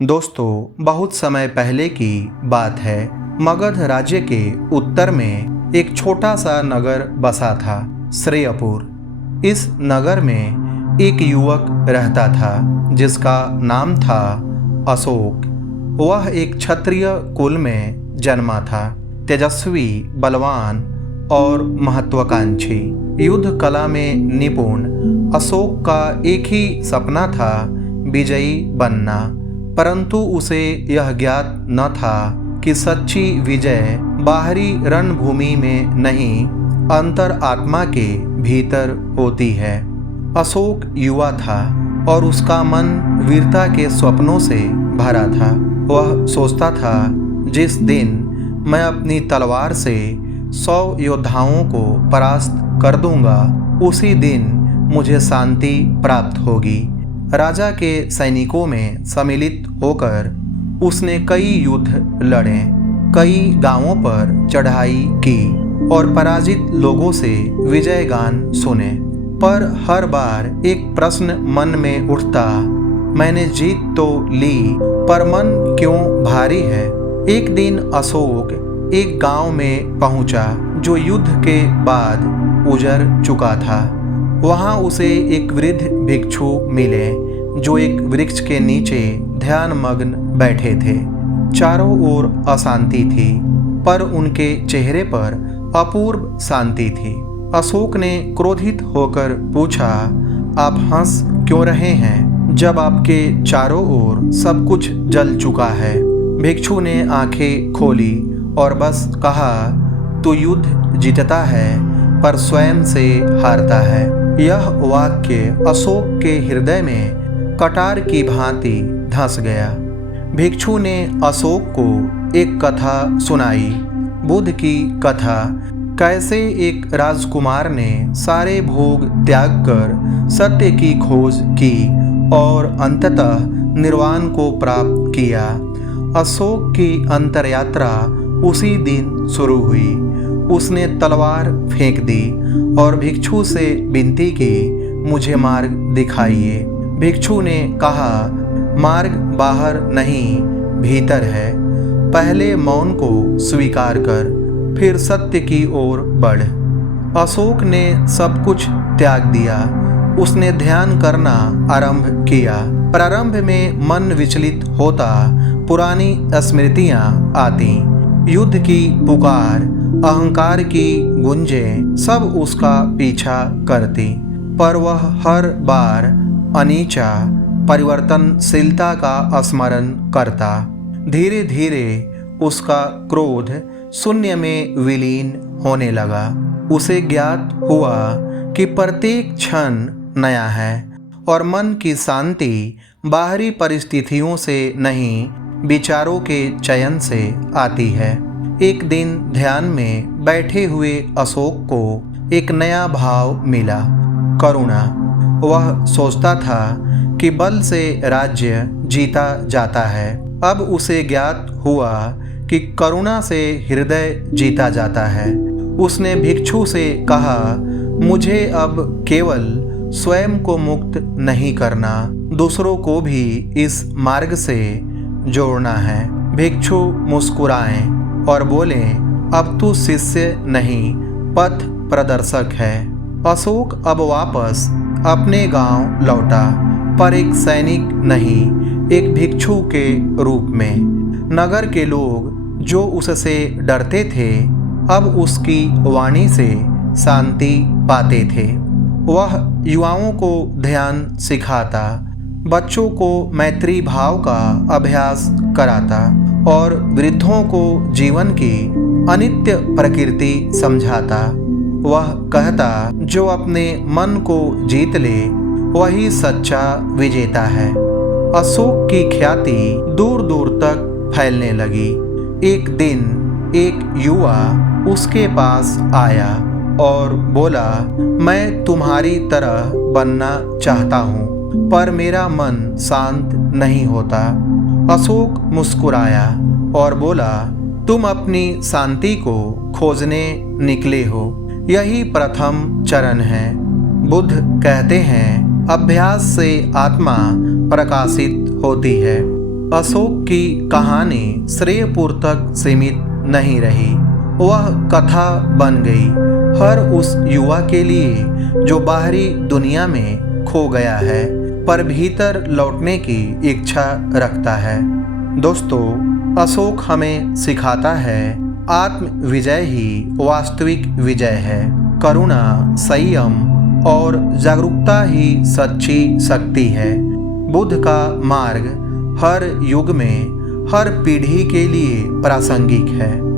दोस्तों, बहुत समय पहले की बात है। मगध राज्य के उत्तर में एक छोटा सा नगर बसा था, श्रेयपुर। इस नगर में एक युवक रहता था जिसका नाम था अशोक। वह एक क्षत्रिय कुल में जन्मा था, तेजस्वी, बलवान और महत्वाकांक्षी, युद्ध कला में निपुण। अशोक का एक ही सपना था, विजयी बनना। परंतु उसे यह ज्ञात न था कि सच्ची विजय बाहरी रणभूमि में नहीं, अंतर आत्मा के भीतर होती है। अशोक युवा था और उसका मन वीरता के स्वप्नों से भरा था। वह सोचता था, जिस दिन मैं अपनी तलवार से 100 योद्धाओं को परास्त कर दूंगा, उसी दिन मुझे शांति प्राप्त होगी। राजा के सैनिकों में सम्मिलित होकर उसने कई युद्ध लड़े, कई गांवों पर चढ़ाई की और पराजित लोगों से विजय गान सुने। पर हर बार एक प्रश्न मन में उठता, मैंने जीत तो ली, पर मन क्यों भारी है। एक दिन अशोक एक गांव में पहुंचा जो युद्ध के बाद उजड़ चुका था। वहां उसे एक वृद्ध भिक्षु मिले जो एक वृक्ष के नीचे ध्यानमग्न बैठे थे। चारों ओर अशांति थी, पर उनके चेहरे पर अपूर्व शांति थी। अशोक ने क्रोधित होकर पूछा, आप हंस क्यों रहे हैं जब आपके चारों ओर सब कुछ जल चुका है। भिक्षु ने आंखें खोली और बस कहा, तू युद्ध जीतता है पर स्वयं से हारता है। यह वाक्य अशोक के हृदय में कटार की भांति धंस गया। भिक्षु ने अशोक को एक कथा सुनाई, बुद्ध की कथा। कैसे एक राजकुमार ने सारे भोग त्याग कर सत्य की खोज की और अंततः निर्वाण को प्राप्त किया। अशोक की अंतरयात्रा उसी दिन शुरू हुई। उसने तलवार फेंक दी और भिक्षु से विनती की, मुझे मार्ग दिखाइए। भिक्षु ने कहा, मार्ग बाहर नहीं, भीतर है। पहले मौन को स्वीकार कर, फिर सत्य की ओर बढ़। अशोक ने सब कुछ त्याग दिया। उसने ध्यान करना आरंभ किया। प्रारंभ में मन विचलित होता, पुरानी स्मृतियां आती, युद्ध की पुकार, अहंकार की गुंजें सब उसका पीछा करती। पर वह हर बार अनीचा परिवर्तनशीलता का स्मरण करता। धीरे धीरे उसका क्रोध शून्य में विलीन होने लगा। उसे ज्ञात हुआ कि प्रत्येक क्षण नया है और मन की शांति बाहरी परिस्थितियों से नहीं, विचारों के चयन से आती है। एक दिन ध्यान में बैठे हुए अशोक को एक नया भाव मिला, करुणा। वह सोचता था कि बल से राज्य जीता जाता है। अब उसे ज्ञात हुआ कि करुणा से हृदय जीता जाता है। उसने भिक्षु से कहा, मुझे अब केवल स्वयं को मुक्त नहीं करना, दूसरों को भी इस मार्ग से जोड़ना है। भिक्षु मुस्कुराए और बोले, अब तू शिष्य नहीं, पथ प्रदर्शक है। अशोक अब वापस अपने गांव लौटा, पर एक सैनिक नहीं, एक भिक्षु के रूप में। नगर के लोग जो उससे डरते थे, अब उसकी वाणी से शांति पाते थे। वह युवाओं को ध्यान सिखाता, बच्चों को मैत्री भाव का अभ्यास कराता और वृद्धों को जीवन की अनित्य प्रकृति समझाता। वह कहता, जो अपने मन को जीत ले वही सच्चा विजेता है। अशोक की ख्याति दूर दूर तक फैलने लगी। एक दिन एक युवा उसके पास आया और बोला, मैं तुम्हारी तरह बनना चाहता हूँ, पर मेरा मन शांत नहीं होता। अशोक मुस्कुराया और बोला, तुम अपनी शांति को खोजने निकले हो, यही प्रथम चरण है। बुद्ध कहते हैं, अभ्यास से आत्मा प्रकाशित होती है। अशोक की कहानी श्रेयपुर तक सीमित नहीं रही, वह कथा बन गई हर उस युवा के लिए जो बाहरी दुनिया में खो गया है पर भीतर लौटने की इच्छा रखता है। दोस्तों, अशोक हमें सिखाता है आत्म विजय ही वास्तविक विजय है। करुणा, संयम और जागरूकता ही सच्ची शक्ति है। बुद्ध का मार्ग हर युग में हर पीढ़ी के लिए प्रासंगिक है।